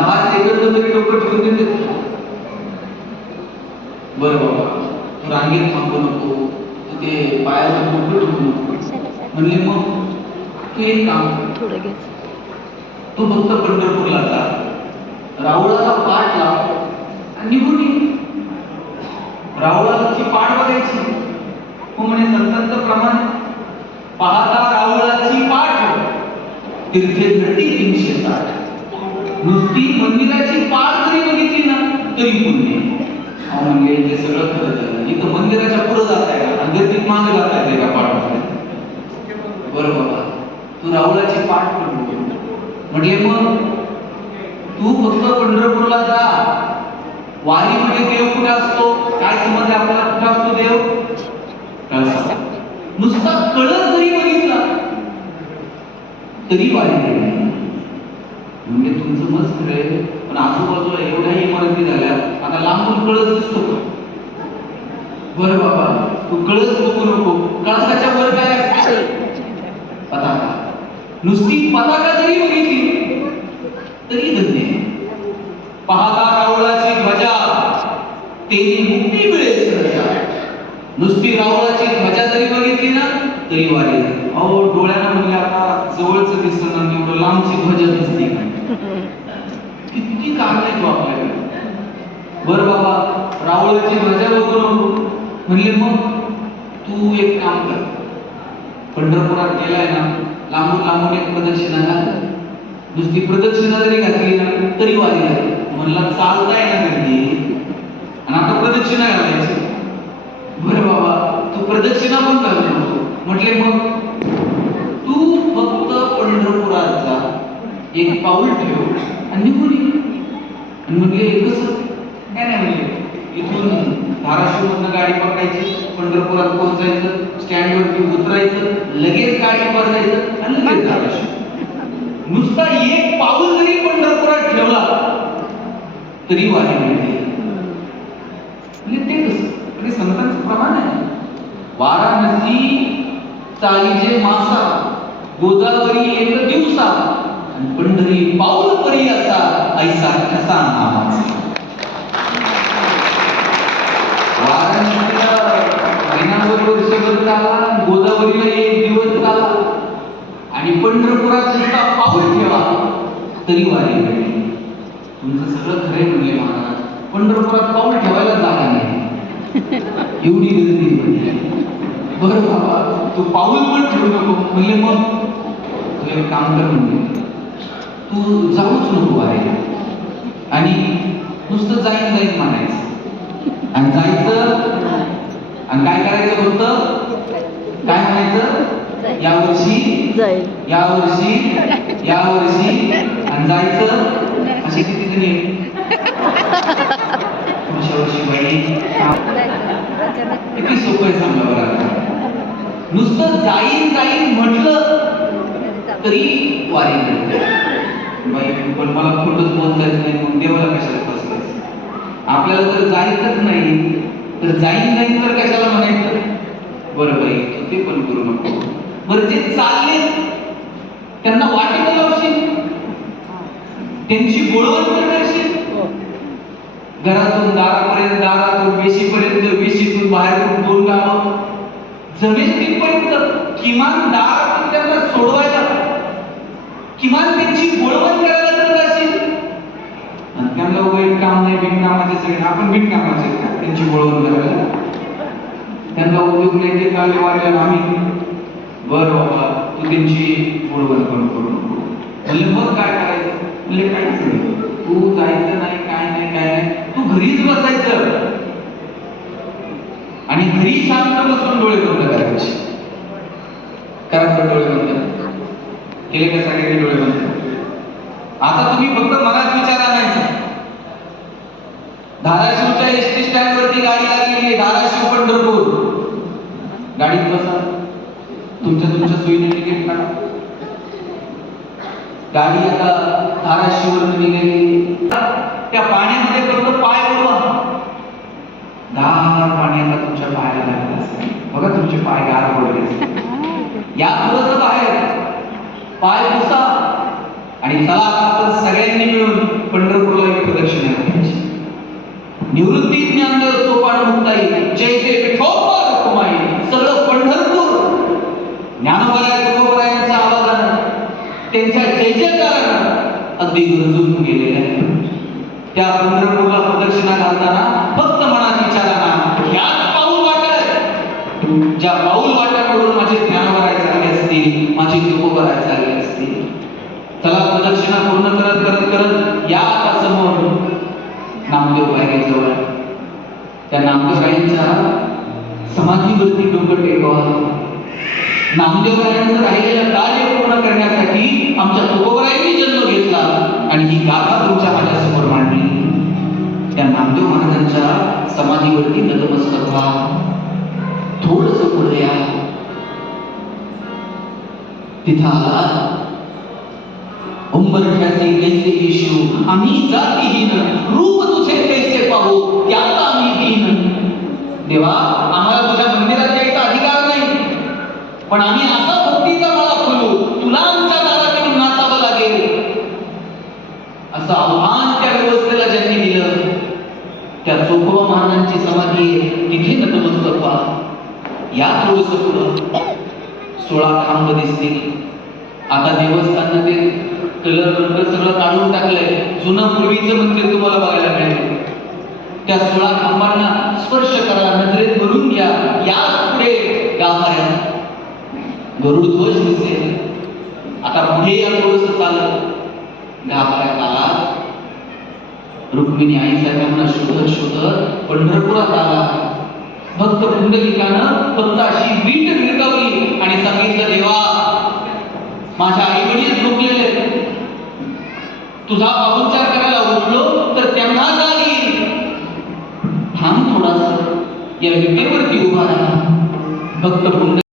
दहा सेकंद तरी डोकं ठेवून देते. बरं बाबा तू रांगेत थांबू नको. तू ते पायावर डोकं ठेवू नको. म्हणले मग तू एक काम तू फक्त पंढरपूरला जा. राहुळाला पाठ लाव आणि निघून ये. राहुळाची पाठ बघायची. हो म्हणे संतांचं प्रमाण. पाहता राहुळाची पाठ. तीर्थे घडती तीनशे साठ. नुसती मंदिराची पाठ जरी बघितली ना तरी पुण्य म्हणजे ते सगळं खरं झालं. इथं मंदिराच्या पुढे जात आहे का? अगदी गर्दीत मागे जात आहे का पाठ बरं बाबा. तू राहुलाची पाठ पण म्हणजे मग तू फक्त पंढरपूरला जा. वारीमध्ये देव कुठे असतो? काय समज आपल्याला? कुठे असतो देव? कळसा नुसता कळस जरी बघितला तरी वारी नाही म्हणजे तुमचं मस्त आहे पण आजूबाजूला एवढ्याही इमारती झाल्या आता लांबून कळस दिसतो का? बरं बाबा तू कळस बघू नको. कळसाच्या वर काय असतं? पताका. नुसती पताका जरी बघितली तरी धन्य पाहता रावळाची ध्वजा. ते मुक्ती मिळेल नुसती रावळाची ध्वजा जरी बघितली ना तरी वारी अहो डोळ्यानं म्हणजे आता जवळच दिसत ना एवढं लांबची ध्वजा दिसते किती कारण आहेत. आपल्याकडे बर बाबा रावळाची मजा बघू म्हणले मग तू एक काम कर. पंढरपुरात गेलाय ना लांबून लांबून एक प्रदक्षिणा घाल. नुसती प्रदक्षिणा जरी घातली ना तरी वारी म्हणला चालताय ना गर्दी. आणि आता प्रदक्षिणा घालायची. बरं बाबा तू प्रदक्षिणा पण घालतो म्हटले मग एक पाऊल ठेव आणि निघून आणि म्हणले कसं काय नाही म्हणले इथून धाराशिव मधनं गाडी पकडायची पंढरपुरात पोहोचायचं स्टँडवरती उतरायचं लगेच गाडी बसायचं आणि लगेच धाराशिव. नुसता एक पाऊल जरी पंढरपुरात ठेवला तरी वारी मिळते. म्हणजे ते कसं? म्हणजे संतांचं प्रमाण आहे. वाराणसी चालीचे मासा गोदावरी एक दिवसा पंढरी पाऊल परी असा ऐसा कसा नामाचा वाराणसीला महिनाभर वर्षभर गोदावरीला एक दिवस चाला. आणि पंढरपुरात सुद्धा पाऊल ठेवा तरी वारी तुमचं सगळं खरे म्हणले महाराज. पंढरपुरात पाऊल ठेवायला जागा नाही. एवढी गर्दी म्हणजे. बरं बाबा तू पाऊल पण ठेवू नको. म्हणले मग काम कर म्हणजे तू जाऊच नको वारीला आणि नुसतं जाईन जाईन म्हणायचं. आणि जायचं? आणि काय करायचं फक्त? काय म्हणायचं? या वर्षी जाईल. या वर्षी या वर्षी. आणि जायचं? असे किती जणी? पुढच्या वर्षी बाई. किती सोपं आहे सांगा बरं. नुसतं जाईन जाईन म्हटलं तरी वारी. बाई पण मला खोटंच बोलता येत नाही मग देवाला कशाला फसवायचं? आपल्याला जर जायचंच नाही. तर जाईन जाईन तर कशाला म्हणायचं? बरं बाई तू ते पण करू नको. बरं जे चालले त्यांना वाटेल लावशील त्यांची बोळवण करशील घरातून दारापर्यंत दारातून वेशीपर्यंत वेशीतून बाहेरून दोन कामं जमेल तिथपर्यंत किमान दारातून त्यांना सोडवायला किमान त्यांची बोळवण करायला तर असेल त्यांना उभं काम नाही बिनकामाचे सगळे. आपण बिनकामाचे त्यांची बोळवण करायला. त्यांना उद्योग नाही ते चालले वाढल्या आम्ही. बरं बाबा तू त्यांची बोळवण पण करू नको. म्हणले मग काय करायचं? म्हणले काहीच नाही. तू जायचं नाही काय नाही काय नाही. तू घरीच बसायचं. आणि घरी शांत बसून डोळे बंद करायचे. कारण डोळे केले का सगळ्यांनी डोळे बंद आता तुम्ही फक्त मनात विचार आणायचा धाराशिवच्या एस टी स्टँड वरती गाडी लागलेली आहे धाराशिव पंढरपूर. गाडीत बसा. तुमच्या तुमच्या सोयीने तिकीट काढा. गाडी आता धाराशिववर निघाली त्या पाण्यामध्ये फक्त पाय बुडवा. गार पाणी आता तुमच्या पायाला लागलं असेल बघा तुमचे पाय गार पडले असेल. या थोडस बाहेर पाय पुसा आणि चला आपण सगळ्यांनी मिळून पंढरपूर निवृत्ती ज्ञानदेव सोपान मुक्ताई जय जय विठोबा रखुमाई सगळं पंढरपूर. ज्ञानोबराय तुकोबरायांच्या आवाजानं त्यांच्या जय जयकारानं अगदी गरजून गेलेलं आहे. त्या पंढरपूरला प्रदक्षिणा घालताना फक्त मनात विचाराना याच पाऊल वाटत ज्या पाऊल वाट्याकडून माझे ज्ञानोबराय चालले असतील माझे तुकोबराय चालले असतील त्याला प्रदक्षिणा पूर्ण करत करत करत या आता समोर नामदेव जवळ. त्या नामदेवरायांच्या समाधीवरती डोकं टेकवा नामदेवरायांचं राहिलेलं कार्य पूर्ण करण्यासाठी आमच्या तुकोबरायांनी जन्म घेतला आणि ही गाथा तुमच्या माझ्यासमोर मांडली. त्या नामदेव महाराजांच्या समाधीवरती नतमस्तक व्हा. थोडस पुढे या. तिथं आला उंबरठ्याचे कैसे येशू आम्ही जातीहीन रूप तुझे कैसे पाहू त्याला आम्ही हीन देवा आम्हाला तुझ्या मंदिरात यायचा अधिकार नाही. पण आम्ही असा भक्तीचा मला खोलू तुला आमच्या दाराकडून नाचावं लागेल. असं आव्हान त्या व्यवस्थेला ज्यांनी दिलं त्या चोखोबा महाराजांची समाधी तिथे नतमस्तक व्हा या थोडस सोळा खांब दिसतील. आता देवस्थान ते कलर रंग सगळं काढून टाकलंय. जुनं पूर्वीचं मंदिर तुम्हाला बघायला मिळेल. त्या सोळा खांबांना स्पर्श करा नजरेत भरून घ्या. या पुढे गाभाऱ्या गरुड ध्वज दिसेल. आता पुढे या थोडस चालत गाभाऱ्या काळात रुक्मिणी आईसाहेबांना शोधत शोधत पंढरपुरात आला. भक्त पुंडलिकानं फक्त अशी वीट गिरकावली आणि सांगितलं देवा माझ्या आई वडील झोपलेले आहेत. तुझा पाहुणचार करायला उठलो तर त्यांना जाग येईल थांब थोडासा या विटेवरती उभा राहा. भक्त